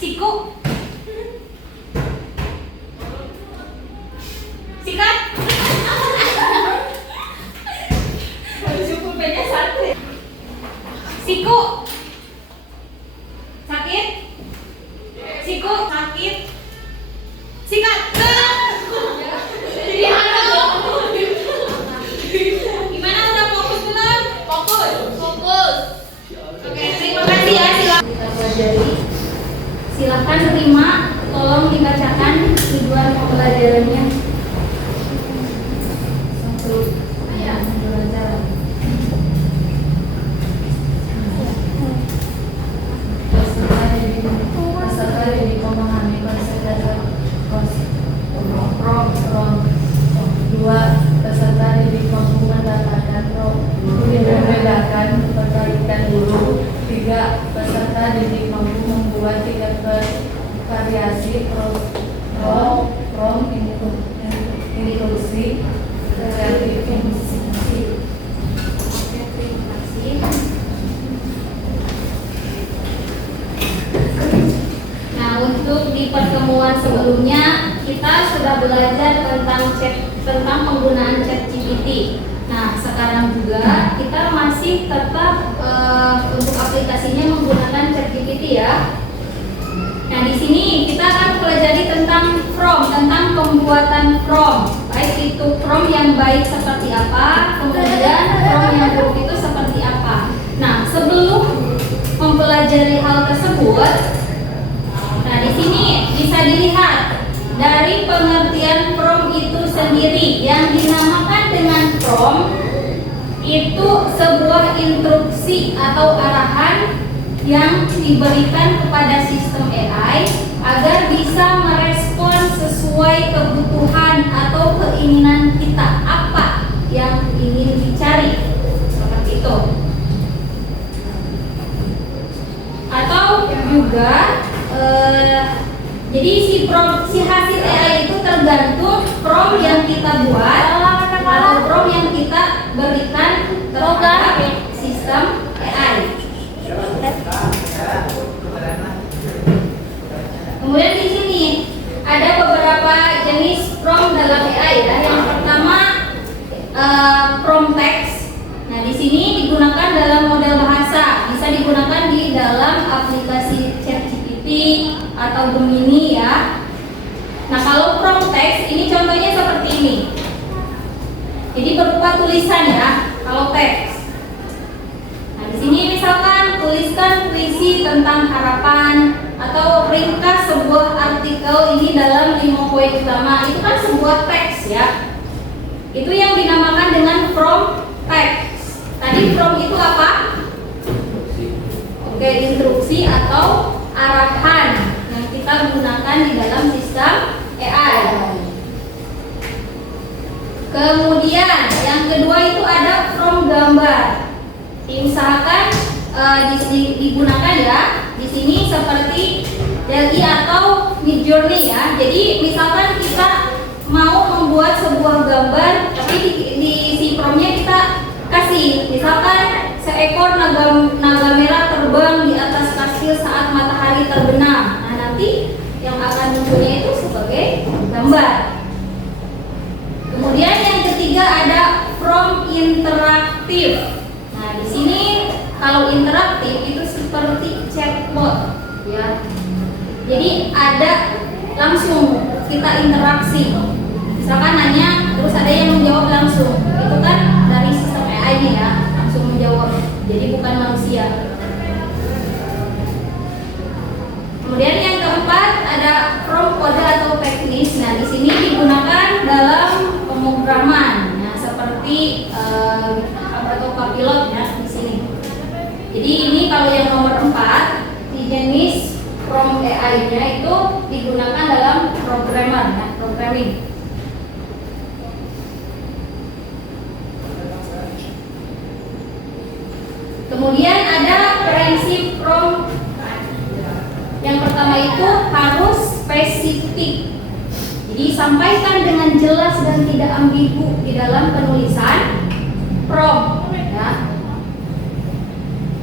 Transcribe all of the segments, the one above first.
Siku. Sikat. Baju pulpennya satu. Siku. Sakit. Siku sakit. Sikat. Jadi gimana, udah fokus belum? Fokus. Oke, terima kasih ya. Kita pelajari. Silakan terima, tolong dibacakan tujuan pembelajarannya. Peserta jadi memahami konsep dasar prom. 2. Peserta didik mampu mendapatkan membedakan perkalikan dulu. 3. Peserta didik mampu membuat 3 variasi prom inklusi kreatif. Nah, untuk di pertemuan sebelumnya kita sudah belajar tentang penggunaan ChatGPT. Nah, sekarang juga kita masih tetap untuk aplikasinya menggunakan ChatGPT ya. Nah, di sini kita akan pelajari tentang prompt, tentang pembuatan prompt. Baik itu prompt yang baik seperti apa, kemudian prompt yang buruk itu seperti apa. Nah, sebelum mempelajari hal tersebut, nah di sini bisa dilihat dari pengertian prompt itu sendiri. Yang dinamakan dengan prompt itu sebuah instruksi atau arahan yang diberikan kepada sistem AI agar bisa merespon sesuai kebutuhan atau keinginan kita, apa yang ingin dicari, seperti itu. Atau juga jadi si hasil AI itu tergantung prompt yang kita buat atau prompt yang kita berikan terhadap sistem AI. Kemudian di sini ada beberapa jenis prompt dalam AI ya. Yang pertama prompt text. Nah, di sini digunakan dalam model bahasa, bisa digunakan di dalam aplikasi ChatGPT atau Gemini ya. Nah, kalau prompt text ini contohnya seperti ini. Jadi berupa tulisan ya, kalau teks. Nah, di sini misalkan tuliskan puisi tentang harapan atau ringkas sebuah artikel ini dalam 5 poin utama. Itu kan sebuah teks ya. Itu yang dinamakan dengan prompt text. Tadi prompt itu apa? Oke, instruksi atau arahan yang kita gunakan di dalam sistem AI. Kemudian yang kedua itu ada prompt gambar. Diusahakan digunakan ya. Di sini seperti DALL-E atau Midjourney ya. Jadi misalkan kita mau membuat sebuah gambar, tapi di si promptnya kita kasih misalkan seekor naga merah terbang di atas kastil saat matahari terbenam. Nah, nanti yang akan munculnya itu sebagai gambar. Kemudian yang ketiga ada prompt interaktif. Nah, di sini kalau interaktif itu seperti chatbot ya. Jadi ada langsung kita interaksi. Misalkan nanya terus ada yang menjawab langsung. Itu kan dari sistem AI-nya ya, langsung menjawab. Jadi bukan manusia. Kemudian yang keempat ada prompt kode atau teknis. Nah, di sini digunakan dalam pemrograman. Nah, seperti atau Copilot ya di sini. Jadi ini kalau yang nomor 4 di jenis prompt AI-nya itu digunakan dalam programmer ya, programming. Kemudian ada prinsip prompt. Yang pertama itu harus spesifik. Jadi sampaikan dengan jelas dan tidak ambigu di dalam penulisan prompt ya.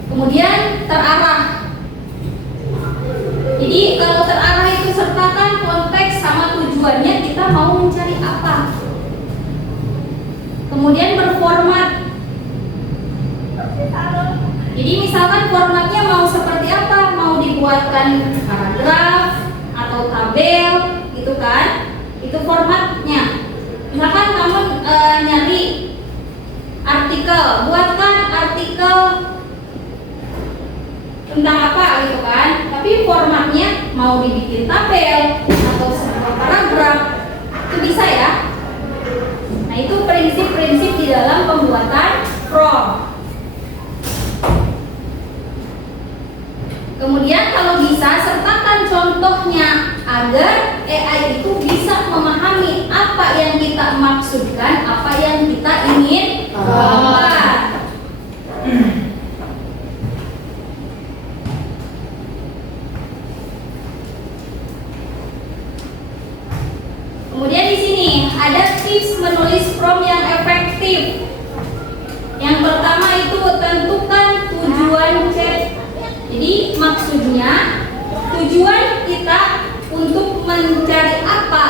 Kemudian terarah. Jadi Jadi kalau terarah itu sertakan konteks sama tujuannya, kita mau mencari apa. Kemudian berformat. Jadi misalkan formatnya mau seperti apa, mau dibuatkan paragraf atau tabel, gitu kan? Itu formatnya. Misalkan kamu nyari artikel, buatkan artikel tentang apa gitu kan? Tapi formatnya mau dibikin tabel atau sebuah paragraf, itu bisa ya. Nah itu prinsip-prinsip di dalam pembuatan prompt. Kemudian kalau bisa sertakan contohnya agar AI itu bisa memahami apa yang kita maksudkan, apa yang kita ingin gambar. Kemudian di sini ada tips menulis prompt yang efektif. Yang pertama itu tentukan tujuan chat. Jadi maksudnya tujuan kita untuk mencari apa.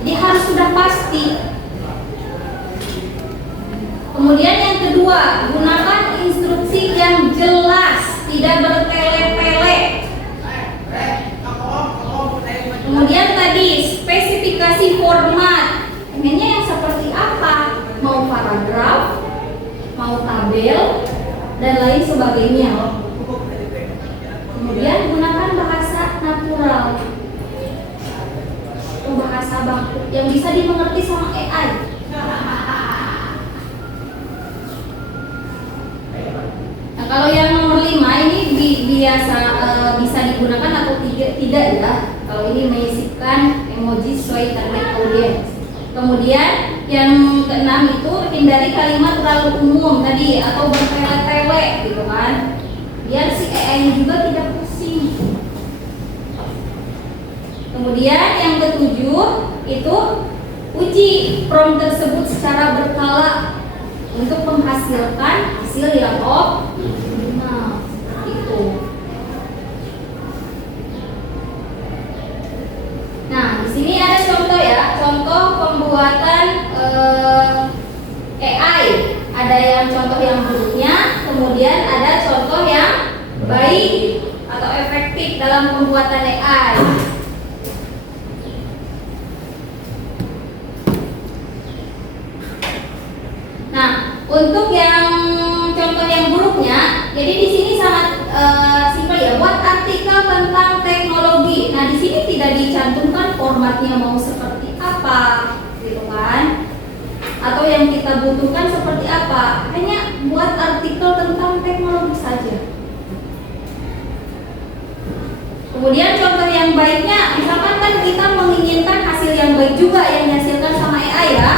Jadi harus sudah pasti. Kemudian yang kedua, gunakan instruksi yang jelas, tidak bertele-tele. Kemudian tadi spesifikasi format. Pengennya yang seperti apa? Mau paragraf, mau tabel, dan lain sebagainya. Kemudian gunakan bahasa natural atau bahasa baku yang bisa dimengerti sama AI. Nah kalau yang nomor 5 ini biasa bisa digunakan atau tidak ya. Kalau ini menyisipkan emoji sesuai target audiens. Kemudian yang keenam itu hindari kalimat terlalu umum tadi atau bertele-tele gitu kan, biar si AI juga tidak pusing. Kemudian yang ketujuh itu uji prompt tersebut secara berkala untuk menghasilkan hasil yang optimal. Itu. Nah, di sini ada contoh ya, contoh pembuatan AI. Ada yang contoh yang buruknya, kemudian ada contoh yang baik atau efektif dalam pembuatan AI. Nah, untuk yang contoh yang buruknya, jadi di sini sangat simpel ya, buat artikel tentang teknologi. Nah, di sini tidak dicantumkan formatnya mau seperti apa, gitu kan? Atau yang kita butuhkan seperti apa? Hanya buat artikel tentang teknologi saja. Kemudian contoh yang baiknya, misalkan kan kita menginginkan hasil yang baik juga yang dihasilkan sama AI ya.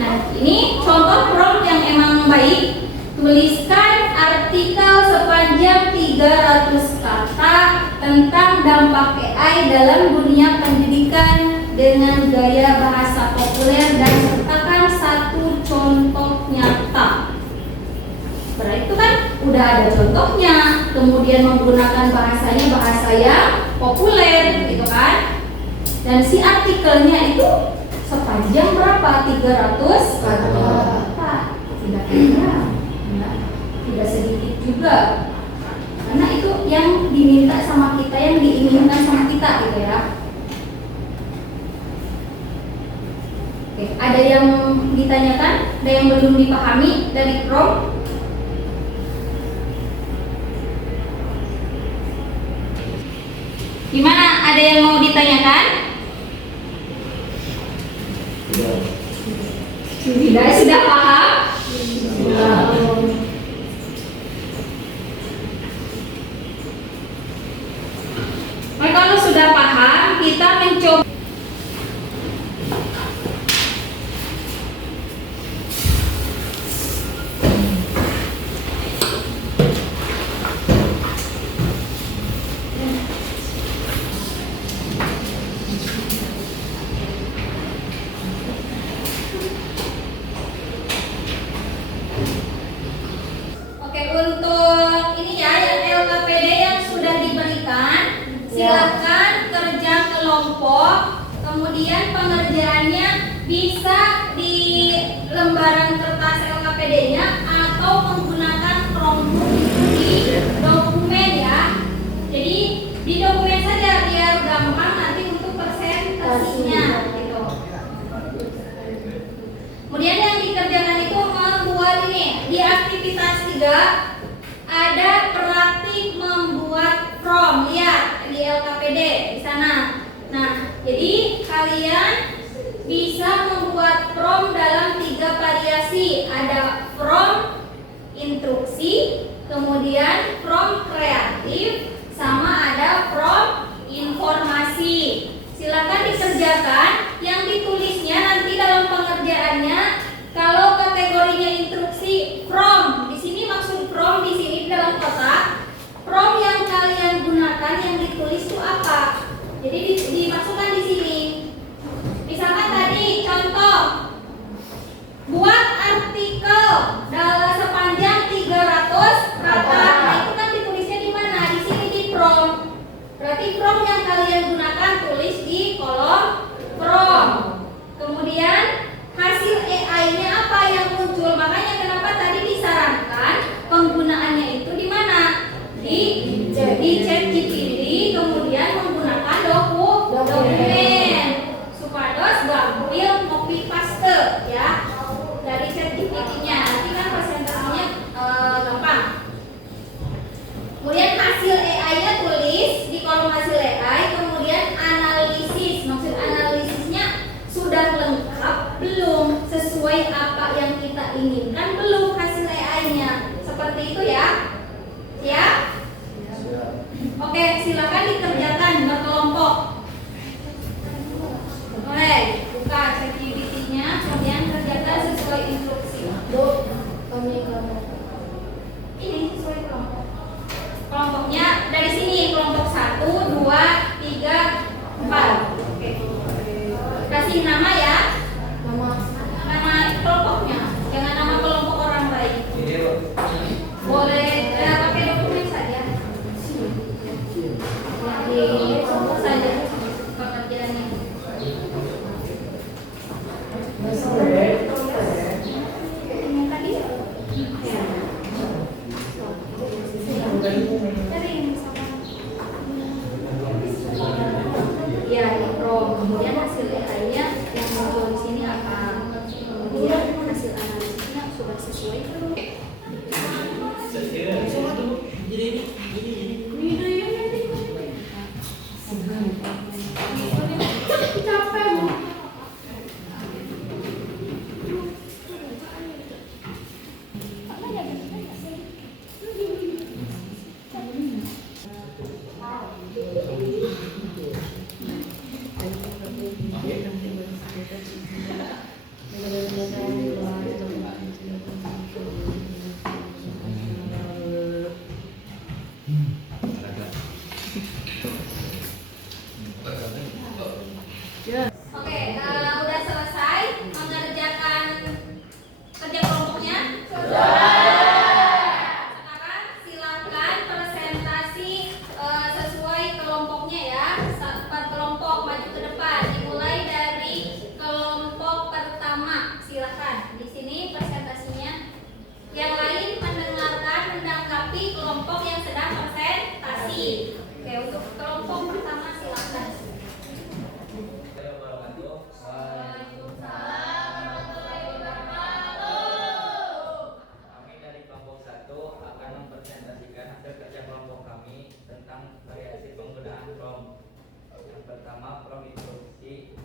Nah, ini contoh prompt yang emang baik. Tuliskan artikel sepanjang 300 kata tentang dampak AI dalam dunia pendidikan dengan gaya bahasa populer dan sertakan satu contoh nyata. Berarti itu kan udah ada contohnya, kemudian menggunakan bahasanya bahasa yang populer gitu kan. Dan si artikelnya itu sepanjang berapa? 300 kata. Tidak banyak. Tidak sedikit juga, karena itu yang diminta sama kita, yang diinginkan sama kita gitu ya. Oke, ada yang ditanyakan, ada yang belum dipahami dari prompt? Gimana? Ada yang mau ditanyakan? Tidak, sudah paham? Sudah. Nah, kalau sudah paham, kita mencoba. Oke, untuk ini ya, yang LKPD yang sudah diberikan. kelompok, kemudian pengerjaannya bisa di lembaran kertas LKPD-nya atau menggunakan Chromebook itu di dokumen ya. Jadi di dokumen saja biar gampang nanti untuk presentasinya gitu. Kemudian yang dikerjakan itu membuat ini di aktivitas 3 ada praktik membuat form. Lihat di LKPD di sana. Nah, jadi kalian bisa membuat form dalam 3 variasi. Ada form instruksi, kemudian form kreatif, sama ada form informasi. Silakan dikerjakan. Yang ditulisnya nanti dalam pengerjaannya, kalau kategorinya instruksi from, di sini maksud from di sini dalam kotak. From yang kalian gunakan yang ditulis itu apa? Jadi dimasukkan di sini. Misalkan tadi contoh buat artikel dalam sepanjang 300 kata. Nah, itu kan ditulisnya di mana? Di sini di from. Berarti from yang kalian gunakan tulis di kolom from. Kemudian hasil AI-nya apa yang muncul? Makanya kenapa tadi disarankan penggunaannya itu di mana? Di ChatGPT, kemudian menggunakan dokumen supados gampil copy paste ya dari ChatGPT-nya. Nanti kan presentasinya gampang. Kemudian hasil AI-nya tulis di kolom hasil AI, kemudian analisis. Maksud analisisnya sudah lengkap belum, sesuai apa yang kita inginkan belum hasil AI-nya. Seperti itu ya. Ya? Oke, silakan dikerjakan berkelompok. Oke, buka ChatGPT-nya, kemudian kerjakan sesuai instruksi. Kami kelompok. Ini sesuai kelompok. Kelompoknya dari sini kelompok 1, 2, 3, 4. Oke. Kasih nama ya. Nama kelompoknya, jangan nama kelompok orang lain. Boleh pakai dokumen saja. Di kelompok saja pekerjaannya. Ini tadi. Ya, di Chrome. Kemudian hasil AI-nya yang muncul di sini apa? Kemudian hasil analisisnya sudah sesuai belum? Oke, udah selesai mengerjakan kerja kelompoknya? Sekarang silakan presentasi sesuai kelompoknya ya. 4 kelompok maju ke depan. Dimulai dari kelompok pertama. Silakan. Di sini presentasinya. Yang lain mendengarkan, menanggapi kelompok yang sedang presentasi. Oke, untuk kelompok pertama silakan. Kami dari kelompok 1 akan mempresentasikan hasil kerja kelompok kami tentang variasi penggunaan prompt. Yang pertama, prompt instruksi.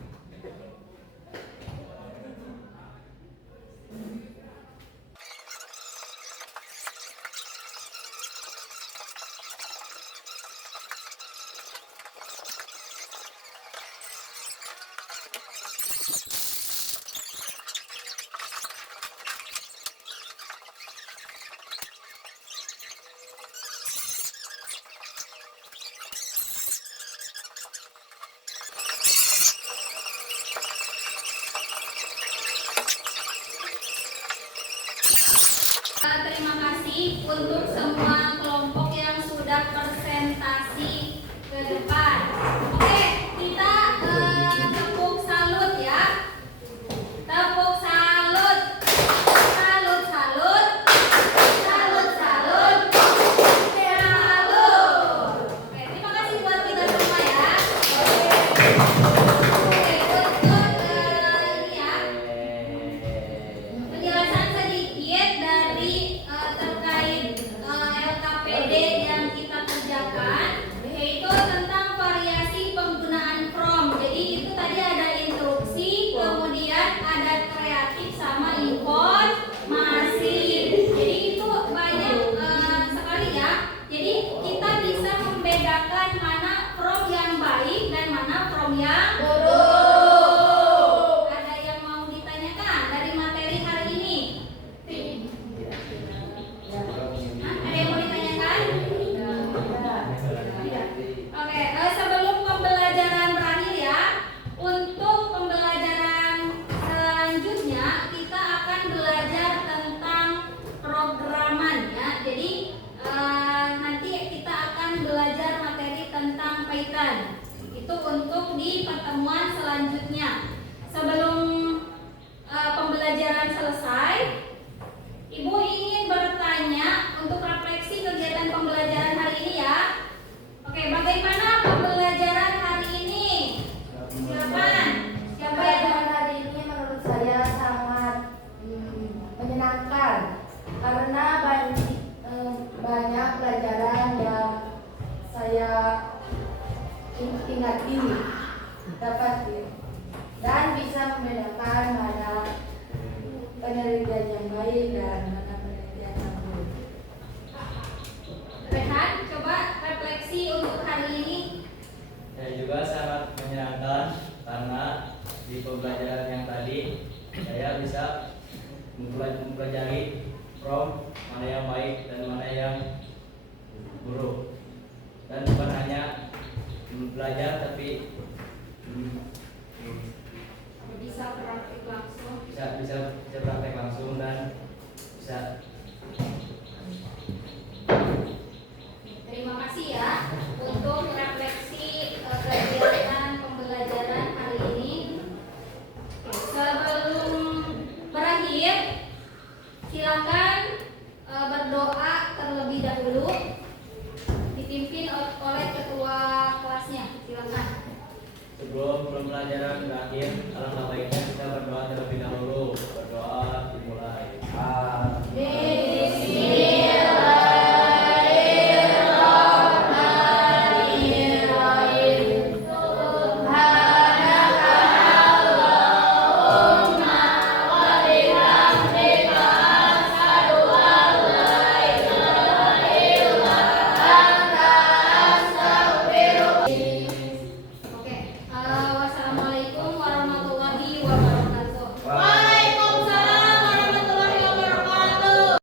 tahun yang buruk. Ada yang mau ditanyakan dari materi hari ini? Hah? Ada yang mau ditanyakan? Oke, sebelum pembelajaran berakhir ya, untuk pembelajaran selanjutnya kita akan belajar tentang programan ya. Jadi nanti kita akan belajar materi tentang Python. Itu untuk di pertemuan selanjutnya. Sebelum pembelajaran selesai, Ibu ingin bertanya untuk refleksi kegiatan pembelajaran hari ini ya. Oke, bagaimana pembelajaran hari ini? Silakan. Siapa yang Pelajaran hari ini menurut saya sangat menyenangkan karena banyak pelajaran yang saya ingati dapat dan bisa membedakan mana penelitian yang baik dan mana penelitian yang buruk. Rehan, coba refleksi untuk hari ini. Saya juga sangat menyenangkan karena di pembelajaran yang tadi saya bisa mempelajari from mana yang baik dan mana yang buruk, dan bukan hanya belajar tapi Bisa praktik langsung. bisa praktek langsung dan bisa. Terima kasih ya untuk refleksi kegiatan pembelajaran hari ini. Oke, sebelum berakhir, silakan berdoa terlebih dahulu, dipimpin oleh ketua kelasnya. Silakan. Sebelum pembelajaran berakhir, alangkah baiknya